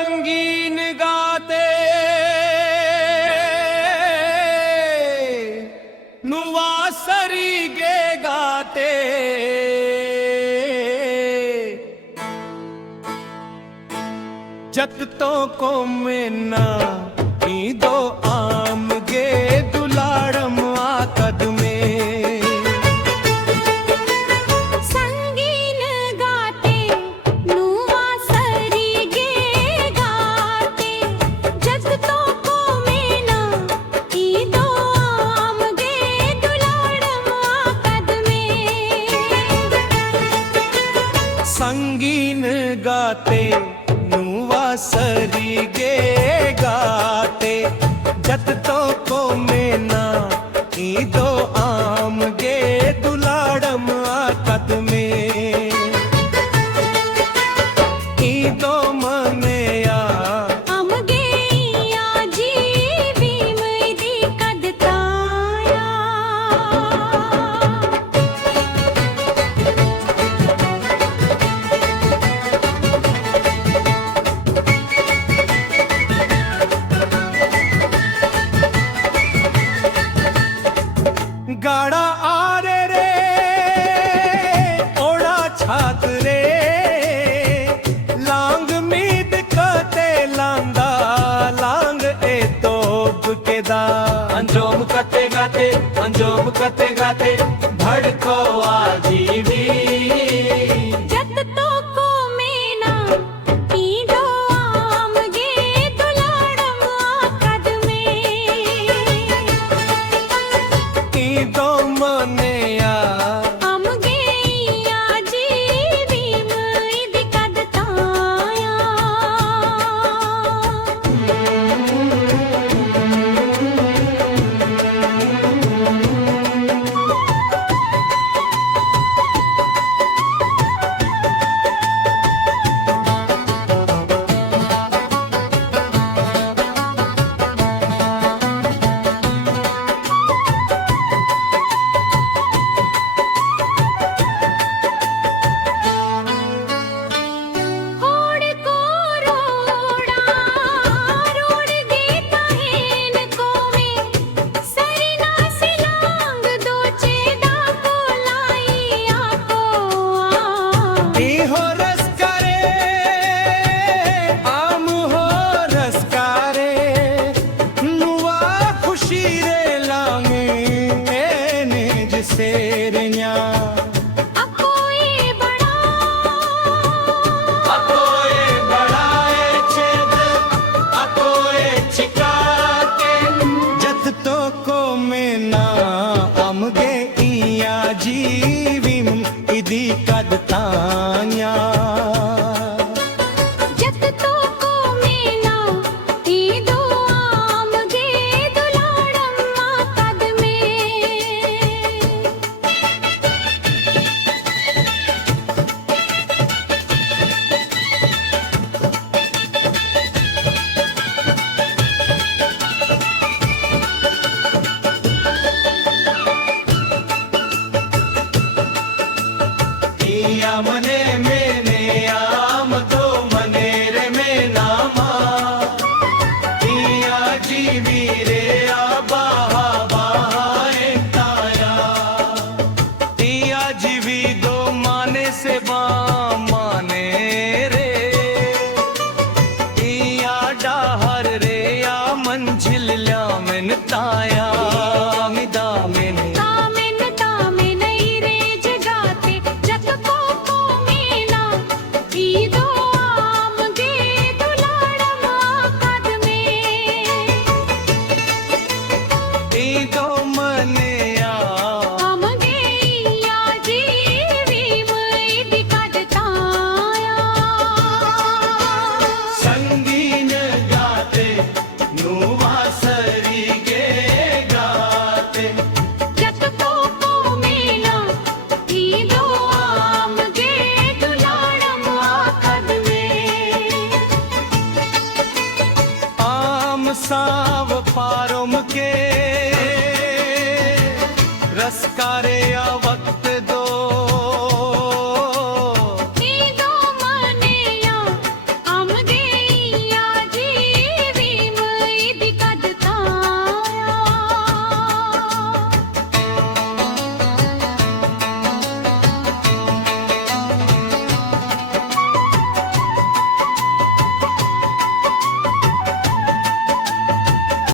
संगीन गाते नुवा सरी गे गाते जत तो को मेना दो आम गे दुलाड़म आकद में संगीन गाते नुवा सरी गे गाते जत तो को मेना दो आम गे दुलाड़म आकद में संगीन गाते नुवा सरी गे गाते जत तो को मेना दो आम गे दुलाड़म आकद में दो मनेया हम गेया जीवी मैदी कदताया गाड़ा आरे रे ओड़ा छात रे लांग मीद कते लांदा लांग ए तोब के दा अंजोम कते गाते भड़को आजीवी जत तो को मेना दो आम गे दुलाड़म आकद में दो मनेया हम गेया जीवी मैदी कदताया होड़ को रोड़ा रोड़ देता हेन को में सरीना सिलांग दो चेदा को लाई आको हो रस करे आम हो रस करे नुआ खुशी रे लांगे निज सेरन्या अकोई बड़ा अकोए बड़ाए छेद अकोए छिकाते जत तो को मेना अमगे इया जीविम इदी कदताया जत तो को मेना दो आम गे दुलाड़म आकद में इया मने